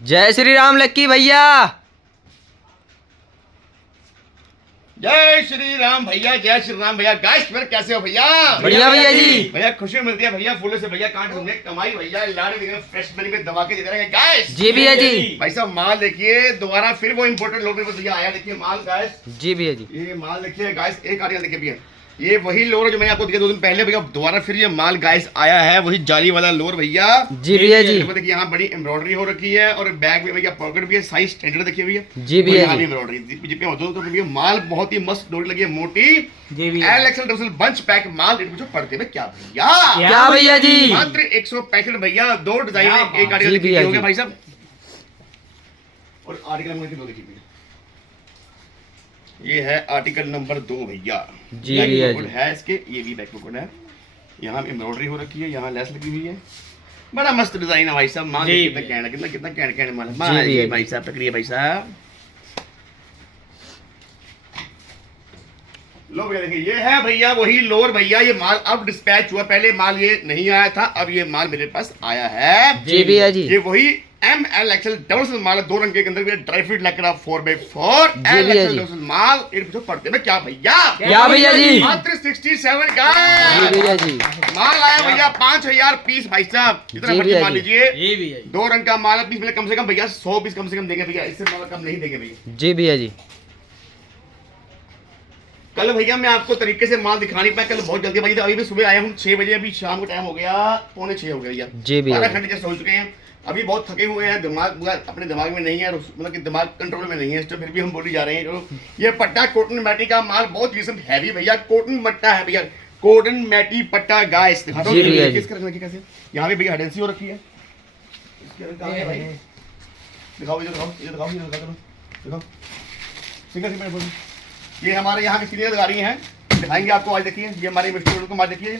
जय श्री राम लक्की भैया। जय श्री राम भैया, जय श्री राम भैया। गाइस फिर कैसे हो भैया? बढ़िया भैया जी। भैया खुशी मिलती है भैया, फूलों से भैया कांट ढूंढने कमाई भैया, लाड़े देंगे फ्रेश बनी में दबा के दे रहे हैं गाइस। जी भैया जी। भाई साहब माल देखिए, दोबारा फिर वो इम्पोर्टेंट लोग भैया आया, देखिए माल गाइस। जी भैया जी। ये माल देखिए गाइस, एक आर्टिकल देखिए भैया, ये वही लोर जो मैंने आपको दिया 2 दिन पहले भैया, दोबारा फिर ये माल गाइस आया है, वही जाली वाला लोर भैया। जी भैया जी। देखिए यहाँ बड़ी एम्ब्रॉयडरी हो रखी है और बैग में भैया पॉकेट भी है, साइज स्टैंडर्ड देखिए भैया। जी भैया जी। एम्ब्रॉयडरी तो भैया माल बहुत ही मस्त डोरी लगी है, मोटी। जी भैया। एल डबल बंच पैक माल जो पड़ते में क्या भैया? क्या भैया जी? मात्र 165 भैया, 2 डिजाइन एक आर्टिकल जी भैया हो गया जी। भाई साहब। और आर्टिकल नंबर 2 देखिए भैया, ये है आर्टिकल नंबर 2 भैया। जी भैया जी। है इसके, ये भी बैक पॉकेट है, यहाँ एम्ब्रॉयडरी हो रखी है, यहाँ लेस लगी हुई है, बड़ा मस्त डिजाइन है भाई साहब। माल कितना कहना कितना कितना कहने माल है भाई साहब, पकड़िए भाई साहब। लो भैया देखिए, ये है भैया वही लोर भैया, ये माल अब डिस्पैच हुआ, पहले माल ये नहीं आया था, अब ये माल मेरे पास आया है। जी भैया जी। ये वही ML XL डबल एक्सल माल है, 2 रंग के अंदर ड्राई फ्रूट लकड़ा 4x4 जी भैया जी। माल। एक पड़ते में क्या भैया? क्या भैया जी? मात्र 67 का जी भैया जी। माल आया भैया, 5000 पीस भाई साहब, इतना जी मर्जी भैया मान जी। लीजिए। 2 रंग का माल है, पीस मिले कम से कम भैया 100 पीस कम से कम देंगे भैया, इससे माल कम नहीं देंगे भैया। जी भैया जी। कल भैया मैं आपको तरीके से माल दिखा नहीं पाया, कल बहुत जल्दी भाई, अभी भी सुबह आया हूँ 6 बजे, अभी शाम का टाइम हो गया 5:45 हो गया भैया। जी भैया। 12 घंटे जैसे हो चुके हैं, अभी बहुत थके हुए हैं, दिमाग अपने दिमाग में नहीं है, मतलब कि दिमाग कंट्रोल में नहीं है, तो फिर भी हम बोली जा रहे हैं। चलो ये पट्टा कॉटन मैटी का माल बहुत किस्म हैवी भैया, कॉटन पट्टा है भैया, कॉटन मैटी पट्टा गाइस। दिखाता हूँ किस तरह की, कैसे यहाँ पे भैया हेडेंसी हो रखी है, इसके अंदर कहाँ है भाई? दिखाओ ये दिखाओ, ये दिखाओ, ये दिखाओ सिंगल सिंगल। ये हमारे यहाँ की सीनियर अधिकारी हैं, दिखाएंगे आपको। आज देखिए ये हमारे मिस्टर विनोद कुमार, देखिए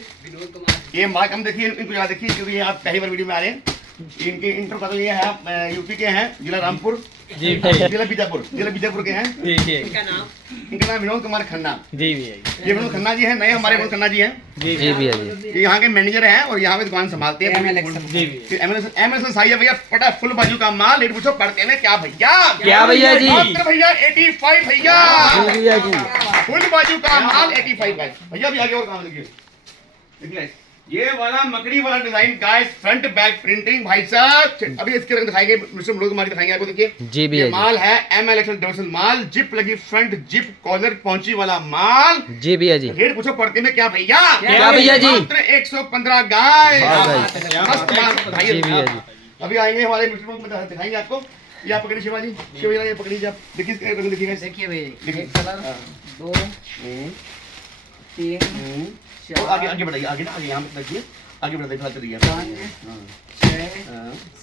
ये मार्क हम देखिए, इनको यहाँ देखिए क्योंकि ये आप पहली बार वीडियो में आ रहे हैं। इनके इंटर का तो ये है यूपी के हैं, जिला रामपुर, जिला बीजापुर के हैं। इनका नाम विनोद कुमार खन्ना। जी भैया, ये विनोद खन्ना जी हैं, नए हमारे विनोद खन्ना जी हैं। जी भैया जी। ये यहाँ के मैनेजर हैं और यहाँ पे दुकान संभालते हैं। ML साई है भैया, पटा फुल बाजू का माल। रेट पूछो पड़ते में क्या भैया? क्या भैया जी? मात्र भैया 85 भैया, जी भैया जी। फुल बाजू का माल 85 भैया। अभी आगे और काम देखिए, देखिए ये वाला मकड़ी वाला design guys, front back printing भाई साहब। अभी इसके रंग दिखाएंगे, मिस्टर विनोद कुमार दिखाएंगे आपको। देखिए जी भैया ये माल है ML XL डबल माल, जिप लगी फ्रंट, जिप कॉलर पहुंची वाला माल। जी भैया जी। रेट पूछो पड़ते में क्या भैया? क्या भैया जी? मात्र 115 गाइस। मस्त माल जी भैया जी। अभी आएंगे हमारे मिस्टर विनोद दिखाएंगे आपको। ये आप पकड़िए शिवाजी, शिवाजी ये पकड़िए आप, देखिए इसके रंग देखिएगा। देखिए भैया, एक कलर, 2 3 तो आगे बढ़ाइए, आगे ना, आगे यहाँ पे रखिए, आगे बढ़ाइए, दिखाते रहिए। 5 6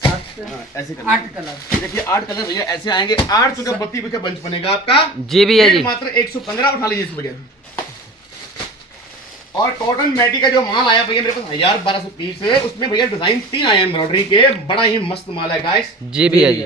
7 ऐसे 8 कलर। देखिए 8 कलर भैया ऐसे आएंगे, 8 का 32 का बंच बनेगा आपका। जी भैया जी। मात्र 115 उठा लीजिए इस भैया। और कॉटन मैटी का जो माल आया भैया मेरे पास 1200 पीस है, उसमें भैया डिजाइन 3 आए एम्ब्रॉयडरी के, बड़ा ही मस्त माल है गाइस। जी भैया जी।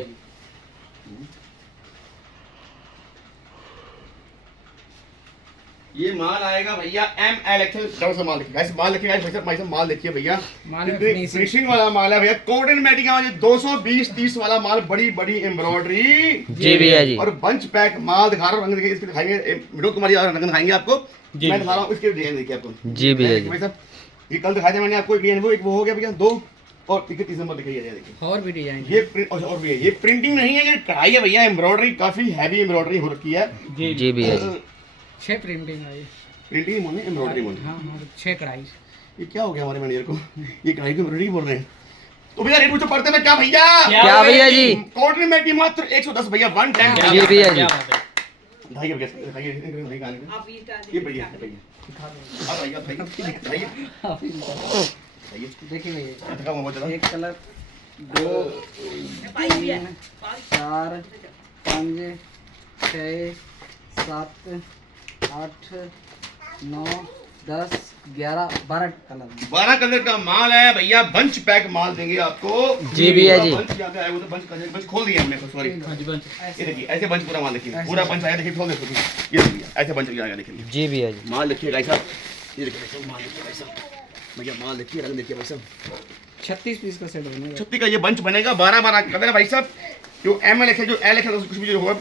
ये माल आएगा भैया ML XL डबल माल देखिए गाइस, माल देखिए गाइस, भाई साहब माल देखिए भैया, फिनिशिंग वाला माल है भैया। कॉटन मैटी का 220-30 वाला माल, बड़ी बड़ी एम्ब्रॉयडरी। जी भैया जी। और बंच पैक माल दिखा रहा हूँ, रंग देखिए इसके दिखाएंगे, विनोद कुमार रंग दिखाएंगे आपको। मैं दिखा रहा हूँ इसके डिजाइन देखिए आपको। जी भैया जी। भाई साहब ये कल दिखाया था मैंने आपको, एक वो हो गया भैया 2, और 31 नंबर दिखाइए देखिए। और भी डिजाइन ये और भी है, ये प्रिंटिंग नहीं है, ये कढ़ाई है भैया, एम्ब्रॉयडरी काफी हैवी एम्ब्रॉयडरी हो रखी है। जी भैया जी। 6 प्रिंटिंग है। प्रिंटिंग मोने एम्ब्रॉयडरी मोने। हाँ 6 कढ़ाई। ये क्या हो गया हमारे मैनेजर को, ये कढ़ाई की एम्ब्रॉयडरी बोल रहे हैं। तो भैया रेट पूछो पड़ते में क्या भैया? क्या भैया जी? कॉटन में की मात्र 110 भैया, 1 टाइम। जी भैया जी। दिखाइए भैया, दिखाइए ये भैया, अब भैया दिखाइए, देखिए भैया, दिखाओ बहुत ज्यादा। एक कलर, 2 3 4 5 6 7 8 9 10 11 12 कलर। 12 कलर का माल है भैया, बंच पैक माल देंगे आपको। जी भैया जी। बंच क्या है, वो तो बंच खोल दिया हमने, सॉरी। ये देखिए ऐसे बंच पूरा माल देखिए, पूरा बंच आया देखिए, खोल देखो ये देखिए ऐसे बंच आया देखिए। जी भैया जी। माल देखिए भाई साहब, ये देखिए माल देखिए भाई साहब, भैया माल देखिए, रंग देखिए भाई साहब। 36 पीस का सेट बनेगा। 36 का ये बंच बनेगा, 12 कलर भाई साहब। जो एम लिखे जो एल लिखे कुछ भी जो होगा,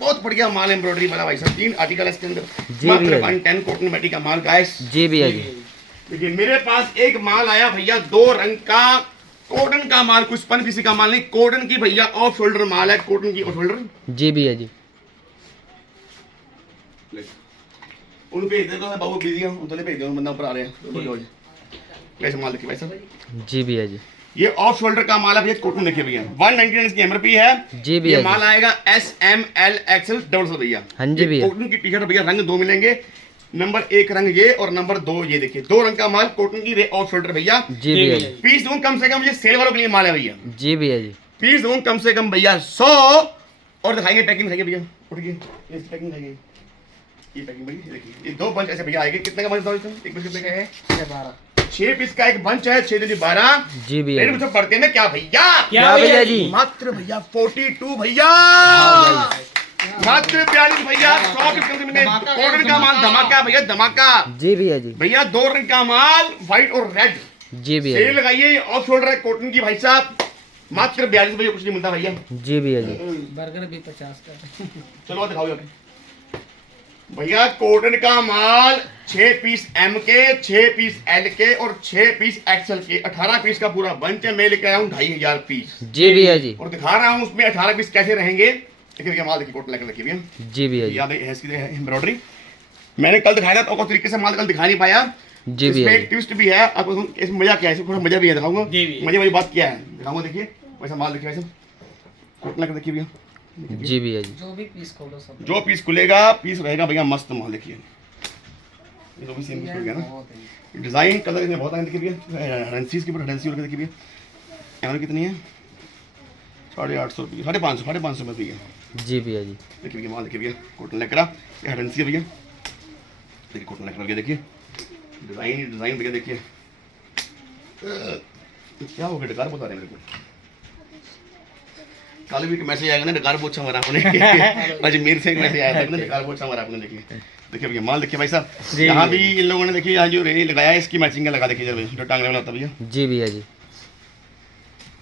बहुत बढ़िया माल एम्ब्रॉयडरी वाला भाई साहब। 3 आर्टिकल है इसके अंदर, जी मात्र भैया। 110 कॉटन मैटी का माल गाइस। जी भैया जी। देखिए मेरे पास एक माल आया भैया 2 रंग का कॉटन का माल, कुछ स्पन किसी का माल नहीं, कॉटन की भैया ऑफ शोल्डर माल है, कॉटन की ऑफ शोल्डर। जी भैया जी। उन भेज दे दो, बाबू बिजी हूं, उधर भेज दो, बंदा ऊपर आ रहे हैं। कैसे माल देखिए भाई साहब, जी भैया जी। ये ऑफ शोल्डर का माल है भैया, कॉटन देखिए भैया। 199 इसकी एमआरपी है। जी भैया ये जी। माल आएगा S M L XL double XL भैया। हाँ जी भैया। कॉटन की टी शर्ट भैया, रंग 2 मिलेंगे, नंबर 1 रंग ये और नंबर 2 ये। देखिए 2 रंग का माल, कॉटन की रे ऑफ शोल्डर भैया। जी भैया जी। पीस दूं कम से कम, ये सेल वालों के लिए माल है भैया। जी भैया जी। पीस दूं कम से कम भैया 100 और दिखाएंगे पैकिंग दिखाइए भैया, उठिए ये पैकिंग दिखाइए, ये पैकिंग भैया ये देखिए, ये 2 बंच ऐसे भैया आएंगे। कितने का बंच था इसमें? एक बंच कितने का है? 6 पीस का एक बंच है, 6 दूनी 12। जी भैया रेट जी। मुझे पड़ते हैं ना क्या भैया? क्या भैया जी? मात्र भैया 42 भैया, मात्र 42 भैया। 100 पीस कम से कम कॉटन का माल, धमाका भैया धमाका। जी भैया जी। भैया 2 रंग का माल, व्हाइट और रेड। जी भैया सेल जी। लगाइए, ऑफ शोल्डर है कॉटन की भाई साहब, मात्र 42 भैया, कुछ नहीं मिलता भैया। जी भैया जी। बर्गर भी 50 का। चलो दिखाओ अभी भैया। कॉटन का माल 6 पीस एम के, 6 पीस एल के और 6 पीस एक्सएल के, 18 पीस का पूरा बंच है। मैं लेके आया हूँ 2500 पीस जी भैया जी। और दिखा रहा हूँ उसमें 18 पीस कैसे रहेंगे। देखिए भैया माल देखिए, कॉटन लेकर रखिए भैया। जी भैया जी। याद है इसकी एम्ब्रॉयडरी मैंने कल दिखाया था, तो और तरीके से माल कल दिखा नहीं पाया। जी इसमें भैया एक ट्विस्ट भी है, आपको इसमें मजा क्या है, इसमें थोड़ा मजा भी है, दिखाऊंगा जी भैया। मजे वाली बात क्या है, दिखाऊंगा। देखिए वैसा माल देखिए, वैसा कॉटन लेकर देखिए भैया। जी भैया जी। जो भी पीस खोलो सब जो पीस खुलेगा पीस रहेगा भैया मस्त माल। देखिए ये तो भी सेम पीस खुल गया ना, बहुत है। डिजाइन कलर इसमें बहुत आए। देखिए भैया हडेंसीज के ऊपर हडेंसी और देखिए भैया एमआरपी कितनी है? 850 रुपये, 550 में भैया। जी भैया जी। देखिए भैया माल देखिए भैया, कॉटन लेकर ये हडेंसी है भैया। देखिए कॉटन लेकर भैया, देखिए डिजाइन भैया देखिए। क्या हो गया, डकार बता रहे हैं मेरे को। कल भी एक मैसेज आएगा ना, डकार पोछा मारा आपने। अजमेर से एक मैसेज आया था ना, डकार पोछा मारा आपने। देखिए भैया माल देखिए भाई साहब, यहाँ भी इन लोगों ने देखिए यहाँ जो रे लगाया है इसकी मैचिंग लगा। देखिए जो टांगने वाला होता भैया। जी भैया जी।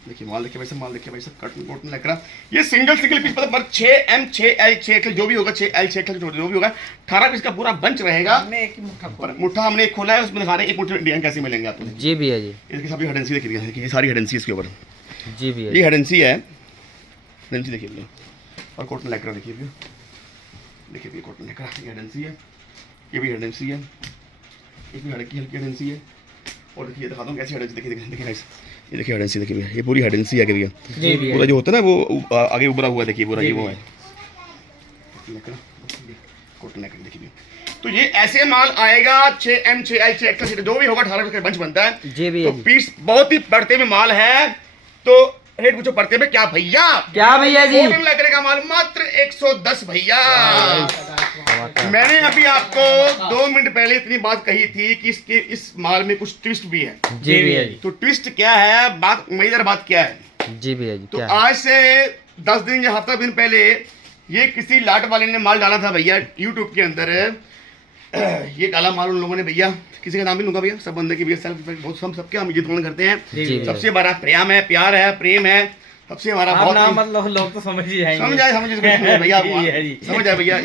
देखिए माल देखिए भाई साहब, माल देखिए भाई साहब, कॉटन कॉटन लेकर ये सिंगल पीस मतलब 6M 6L 6XL जो भी होगा, 6L 6XL जो भी होगा, 18 पीस का पूरा बंच रहेगा। हमने एक ही मुट्ठा खोला। मुट्ठा हमने एक खोला है, उसमें दिखा रहे हैं एक मुट्ठे डिजाइन कैसे मिलेंगे आपको। जी भैया जी। इसकी सभी हडेंसी देखिए, ये सारी हडेंसी इसके ऊपर। जी भैया ये हडेंसी है, हडेंसी देखिए भैया। और कॉटन लेकर देखिए भैया, देखिए भैया कॉटन लेकर ये हडेंसी है, ये भी हडेंसी है, ये भी हल्की हल्की हडेंसी है। और देखिए दिखाता हूँ कैसी हडेंसी। देखिए देखिए गाइस, ये देखिए हडेंसी देखिए भैया, ये पूरी हडेंसी है भैया। जी भैया। पूरा जो होता है ना वो आगे उभरा हुआ, देखिए पूरा ये वो है। कॉटन लेकर देखिए भैया। तो ये ऐसे माल आएगा 6M 6L 6XL जो भी होगा, 18 का बंच बनता है। जी भैया तो जी। पीस बहुत ही बढ़ते में माल है। तो रेट पूछो बढ़ते में क्या भैया? क्या भैया जी? कॉटन लेकर का माल मात्र 110 भैया। मैंने अभी आपको 2 मिनट पहले इतनी बात कही थी कि इसके इस माल में कुछ ट्विस्ट भी है। जी भैया जी। तो ट्विस्ट क्या है, बात मजेदार बात क्या है? जी भैया जी। तो क्या? आज से 10 दिन या हफ्ता दिन पहले ये किसी लाट वाले ने माल डाला था भैया यूट्यूब के अंदर। ये काला माल उन लोगों ने भैया, किसी का नाम भी लूंगा भैया, सब बंदे की भैया सेल्फ बहुत हम सबके हम इज्जत करते हैं। जी भैया। सबसे बड़ा प्यार है, प्यार है, प्रेम है सबसे हमारा। आप बहुत नाम ही- मतलब लोग तो समझ ही जाएंगे। समझ आए भैया, जी। समझ आए भैया,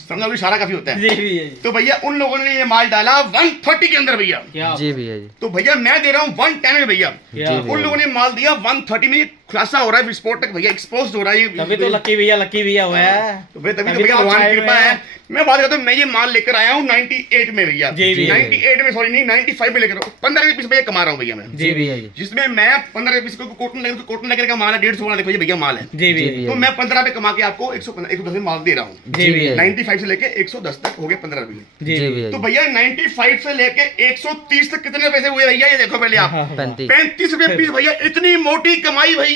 समझा भी इशारा काफी होता है। जी भैया जी। तो भैया उन लोगों ने ये माल डाला 130 के अंदर भैया। क्या? जी भैया जी। तो भैया मैं दे रहा हूँ 110 में भैया। क्या? जी उन भैया। लोगों ने माल दिया 130 में, खुलासा हो रहा है विस्फोट तक भैया, एक्सपोज हो रहा है ये। तभी तो लकी भैया हुआ है। तो भैया तभी तो अभी भैया तो भगवान की चाय कृपा में- है। मैं बात करता हूँ, मैं ये माल लेकर आया हूँ 98 में भैया। जी भैया। 98 में, सॉरी नहीं 95 में लेकर 15 पीस भैया कमा रहा हूँ भैया मैं। जी भैया जी। जिसमें मैं 15 पीस को कॉटन लेकर का माल है 150 वाला, देखो ये भैया माल है। जी जी भैया। भैया। तो मैं 15 पे कमा के आपको 110 में माल दे रहा हूँ। जी भैया। 95 से लेके 110 तक हो गए 15 रुपये। जी जी भैया तो जी। भैया 95 से लेके 130 तक कितने पैसे हुए भैया, ये देखो पहले आप। 35। 35 रुपए पीस भैया, इतनी मोटी कमाई भैया।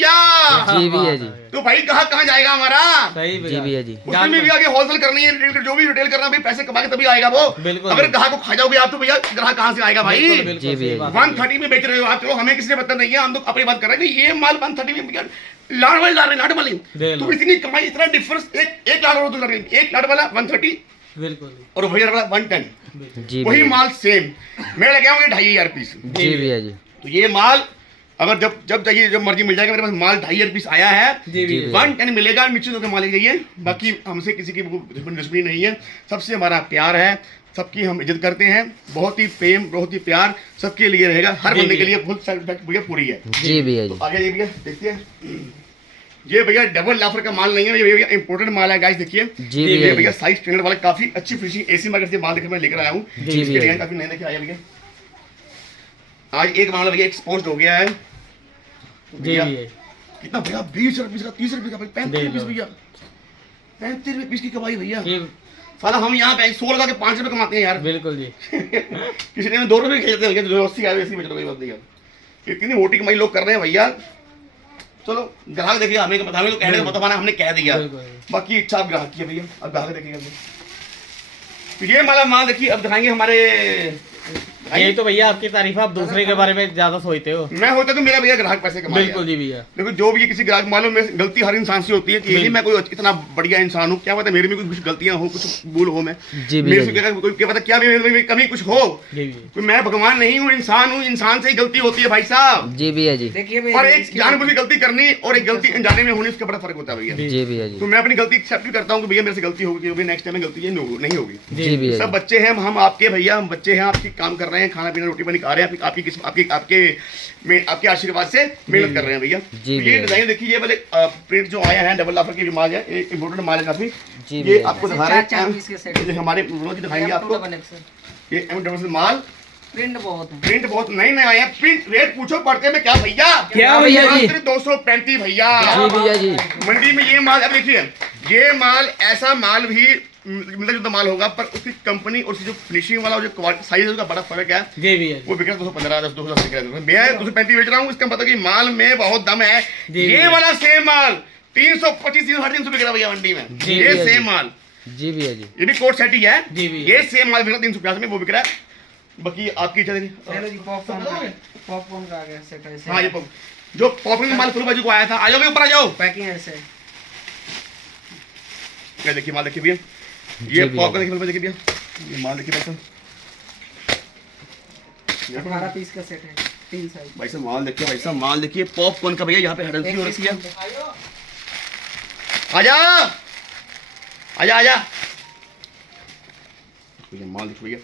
जी भैया जी। तो भाई कहाँ जाएगा हमारा? सही जी भैया जी। उसमें भी आगे होलसेल करनी है, रिटेल जो भी रिटेल करना भाई, पैसे कमा के तभी आएगा वो। बिल्कुल। अगर ग्राहक को खा जाओगे आप तो भैया ग्राहक कहाँ से आएगा भाई? बिल्कुल, बिल्कुल, जी भैया सही बात है। 130 में बेच रहे हो आप, चलो हमें किसी ने पता नहीं है, हम तो अपनी बात कर रहे हैं कि ये माल 130 में भैया लाट वाली ला रहे हैं, लाट वाली। ले लो। तो इतनी कमाई, इतना डिफरेंस, एक लाट वाला तो लग रही है, एक लाट वाला 130 बिल्कुल। और भैया वाला 110, जी वही भैया। माल सेम। मैं लगे हूँ 2500 पीस। जी भैया जी। तो ये माल अगर जब चाहिए जब मर्जी मिल जाएगा। मेरे पास माल 2,500 पीस आया है, जी भैया 110 मिलेगा, निश्चित होकर माल ले जाइए। बाकी हमसे किसी की दुश्मनी नहीं है, सबसे हमारा प्यार है, सबकी हम इज्जत करते हैं, बहुत ही प्रेम बहुत ही प्यार सबके लिए रहेगा, हर जी बंदे के भैया। लिए फुल सेटिस्फैक्ट भैया पूरी है। जी भैया जी। तो आगे ये भैया देखिए, ये भैया डबल लाफर का माल नहीं है, ये भैया इंपोर्टेड माल है गाइस। देखिए जी ये भैया भैया जी। साइज स्टैंडर्ड वाला काफी अच्छी फिनिशिंग एसी मार्केट से माल देखकर मैं लेकर आया हूँ। जी इसके भैया। डिजाइन काफी नए देखे आया भैया। आज एक मामला भैया एक्सपोज हो गया है। तो जी भैया भैया कितना भैया 20 रुपये का 30 रुपये का भाई 35 दे रुपये दो। भैया 35 रुपये पीस की कमाई भैया। ये साला हम यहाँ पे 16 लगा के 5 रुपये कमाते हैं यार। बिल्कुल जी किसी ने 2 रुपये खेलते हैं, 280 आए ऐसी बच रही बात नहीं यार। इतनी मोटी कमाई लोग कर रहे हैं भैया। चलो ग्राहक देखिए, हमें बता, हमें तो कहने का मतलब आना, हमने कह दिया। बिल्कुल। बाकी इच्छा आप ग्राहक की है भैया, अब ग्राहक देखिएगा भैया। तो ये माला माल देखिए, अब दिखाएंगे हमारे यही तो भैया आपकी तारीफ, आप दूसरे के बारे में ज्यादा सोचते हो। मैं होता तो मेरा भैया ग्राहक पैसे कमाए। बिल्कुल जी भैया देखो जो भी किसी ग्राहक मालूम में गलती हर इंसान से होती है कि ये नहीं मैं कोई इतना बढ़िया इंसान हूँ, क्या पता मेरे में कुछ गलतियां हो, कुछ भूल हो, मैं जी मेरे भैया से क्या पता क्या मेरे में कभी कुछ हो। जी भैया कोई मैं भगवान नहीं हूँ, इंसान हूँ, इंसान से ही गलती होती है भाई साहब। जी भैया जी। देखिए और एक जानबूझ के गलती करनी और एक गलती अनजाने में होनी, उसका बड़ा फर्क होता है भैया। जी भैया जी। तो मैं अपनी गलती एक्सेप्ट भी करता हूँ कि भैया मेरे से गलती होगी, नेक्स्ट टाइम में गलती ये नहीं होगी। जी भैया सब जी। बच्चे हैं, हम आपके भैया, हम बच्चे हैं, आपकी काम कर रहे हैं, खाना पीना रोटी पानी खा रहे हैं, आपके आशीर्वाद से मेहनत कर रहे हैं भैया। जी तो ये भैया। डिजाइन देखिए, ये वाले प्रिंट जो आया है डबल लाफर के माल है, एक इम्पोर्टेंट माल है काफी। जी ये भैया। आपको दिखा रहे चार पीस के सेट। हैं, ये हमारे रोज दिखाएंगे आपको। ये M माल प्रिंट बहुत है। प्रिंट बहुत नए नए आए हैं। प्रिंट रेट पूछो पड़ते में क्या भैया, क्या भैया जी? मात्र 235 भैया। जी भैया जी। मंडी में ये माल, अब देखिए ये माल ऐसा माल भी मिलता जुलता माल होगा, पर उसकी कंपनी और उसकी जो फिनिशिंग वाला जो साइज है उसका बड़ा फर्क है। जी भैया वो बिक रहा है 215, 210 बिक रहा है। मैं 235 बेच रहा हूँ, इसका मतलब कि माल में बहुत दम है। जी ये भैया। वाला सेम माल 325, 350 बिक रहा है भैया मंडी में। जी ये भैया जी। सेम माल, जी भैया जी। ये भी कोट सेट ही है। जी भैया। ये सेम माल बिक रहा है 350 में, वो बिक रहा है। बाकी आपकी इच्छा देखिए। चलो जी पॉपकॉर्न का आ गया सेट ऐसे। हाँ ये जो पॉपकॉर्न माल फुल बाजू को आया था, आ जाओ भैया ऊपर आ जाओ। पैकिंग ऐसे। ये देखिए माल देखिए भैया, जी ये भैया। पॉपकॉर्न देखिए देखिए भैया, ये माल देखिए भाई साहब। 18 पीस का सेट है, 3 साइज। भाई साहब माल देखिए, भाई साहब माल देखिए पॉपकॉर्न का भैया, यहाँ पे हेडल्सी हो रखी है। आजा आजा आजा, ये माल देखो भैया,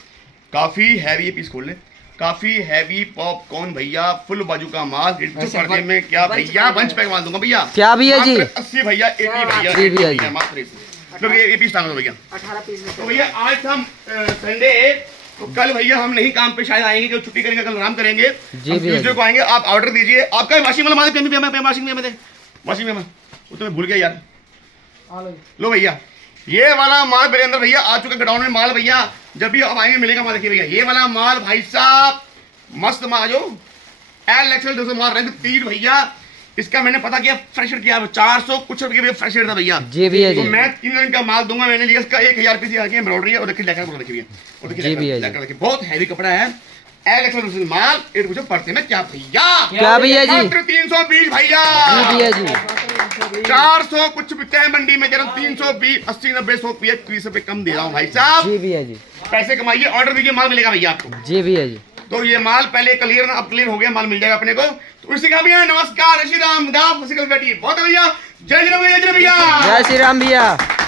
काफी हैवी, ये पीस खोल ले, काफी हैवी पॉपकॉर्न भैया, फुल बाजू का माल। वैसे पर्दे में क्या बंच भैया, पैक बंच पैक माल दूंगा भैया। क्या भैया जी? मात्र 80 भैया, 80 भैया, जी भैया 80 जी। मात्र 80। तो ये पीस टांग दो भैया। 18 पीस का तो सेट। भैया आज हम संडे, तो कल भैया हम नहीं काम पे शायद आएंगे, कल छुट्टी करेंगे, कल आराम करेंगे। जी हम भैया ट्यूसडे जी। को आएंगे, आप ऑर्डर दीजिए। आपका वाशिंग वाला माल वाशिंग में वो तो मैं भूल गया यार। आ लो जी। लो भैया, ये वाला माल मेरे अंदर भैया आ चुका गोडाउन में माल भैया। जब भी आप आएंगे मिलेगा माल। देखिए भैया ये वाला माल भाई साहब मस्त माल, जो एल एक्सएल 200 माल रंग 3 भैया। इसका मैंने पता किया, फ्रेशर किया 400 कुछ रुपये भैया फ्रेशर था भैया। जी भैया तो जी। मैं 3 रंग का माल दूंगा, मैंने लिया इसका 1000 पीस आगे एम्ब्रॉयडरी है। और देखिए लेकर देखिए भैया, और जी देखिए भैया जी। लेकर देखिए, बहुत हैवी कपड़ा है। एल एक्सएल माल एक मुझे पड़ते में क्या भैया, क्या भैया जी? मात्र 320 भैया। जी भैया जी। 400 कुछ बिकते हैं मंडी में, जरा 320, 80, 90, 100 रुपये 30 रुपये कम दे रहा हूँ भाई साहब। जी भैया जी। पैसे कमाइए, ऑर्डर दीजिए, माल मिलेगा भैया आपको। जी भैया जी। तो ये माल पहले क्लियर, अब क्लियर हो गया, माल मिल जाएगा अपने को। तो इसी का भैया नमस्कार, श्री राम दास बहुत है भैया। जय श्री राम भैया, जय श्री राम भैया। जय श्री राम भैया।